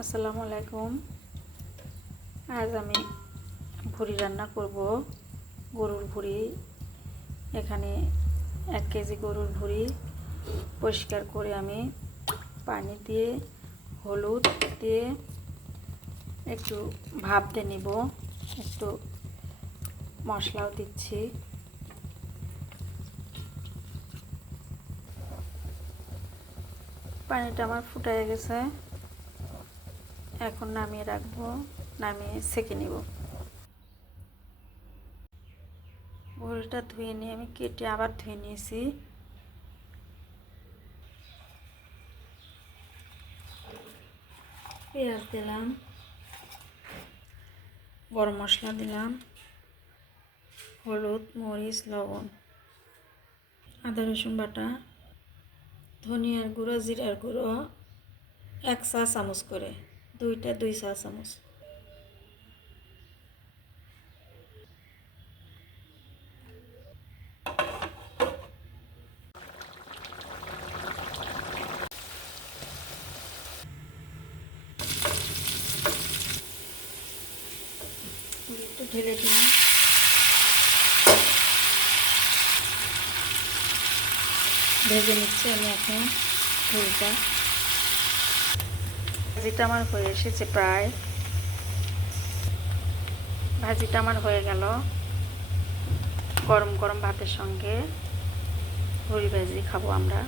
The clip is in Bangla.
আসসালামু আলাইকুম। আজ আমি ভুড়ি রান্না করব, গরুর ভুড়ি। এখানে 1 কেজি গরুর ভুড়ি পরিষ্কার করে আমি পানি দিয়ে হলুদ দিয়ে একটু ভাপ দিয়ে নিব। একটু মশলাও দিচ্ছি। পানিটা আমার ফুটায় গেছে, এখন নামিয়ে রাখবো। নামিয়ে সেঁকে নিব। ভুড়িটা ধুয়ে নিয়ে আমি কেটে আবার ধুয়ে নিয়েছি। পেঁয়াজ দিলাম, গরম মশলা দিলাম, হলুদ, মরিচ, লবণ, আদা রসুন বাটা, ধনিয়ার গুঁড়ো, জিরার গুঁড়ো 1 চা চামচ করে, 2 চা চামচ। একটু ঢেলে দিলাম। ভেজে নিচ্ছি আমি এখন ভুড়িটা। ভাজিটা আমার হয়ে এসেছে প্রায়। ভাজিটা আমার হয়ে গেল। গরম গরম ভাতের সঙ্গে ভুড়ি ভাজি খাবো আমরা।